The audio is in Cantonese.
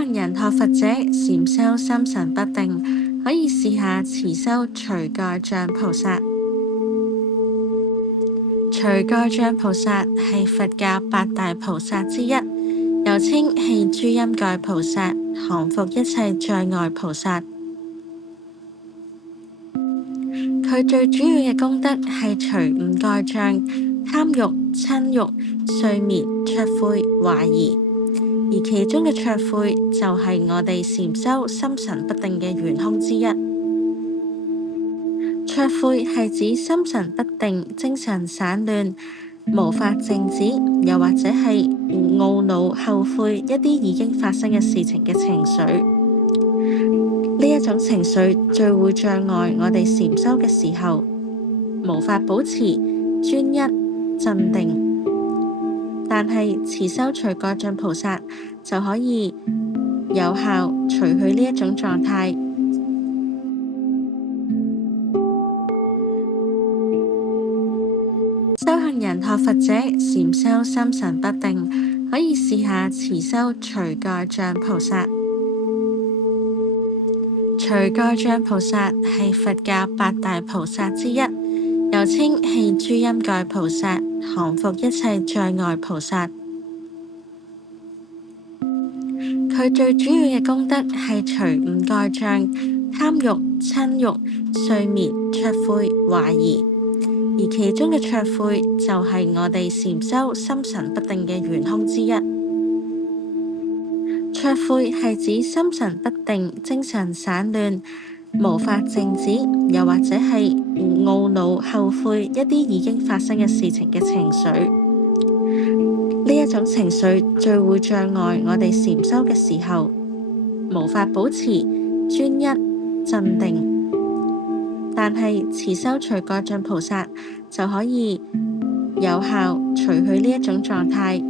行人學佛者禪修心神不定，可以試下持修除蓋障菩薩。除蓋障菩薩係佛教八大菩薩之一，又稱棄諸陰蓋菩薩、降伏一切障礙菩薩。佢最主要嘅功德係除五蓋障：貪欲、嗔欲、睡眠、卓悔、懷疑。而其中嘅卓悔就係我哋禪修心神不定嘅元兇之一。卓悔係指心神不定、精神散亂、無法靜止，又或者係懊惱、後悔一啲已經發生嘅事情嘅情緒。呢一種情緒最會障礙我哋禪修嘅時候，無法保持專一、鎮定。但係持修除蓋障菩薩就可以有效除去呢一種狀態。修行人學佛者禪修心神不定，可以試下持修除蓋障菩薩。除蓋障菩薩係佛教八大菩薩之一，又稱棄諸陰蓋菩薩、降伏一切障礙菩薩。佢最主要嘅功德係除五蓋障：貪欲、嗔欲、睡眠、卓悔、懷疑。而其中嘅卓悔就係我哋禪修心神不定嘅元兇之一。卓悔係指心神不定、精神散亂、無法靜止，又或者係懊惱、後悔一啲已經發生嘅事情嘅情緒。呢一種情緒最會障礙我哋禪修嘅時候，無法保持專一、鎮定。但係持修除蓋障菩薩就可以有效除去呢一種狀態。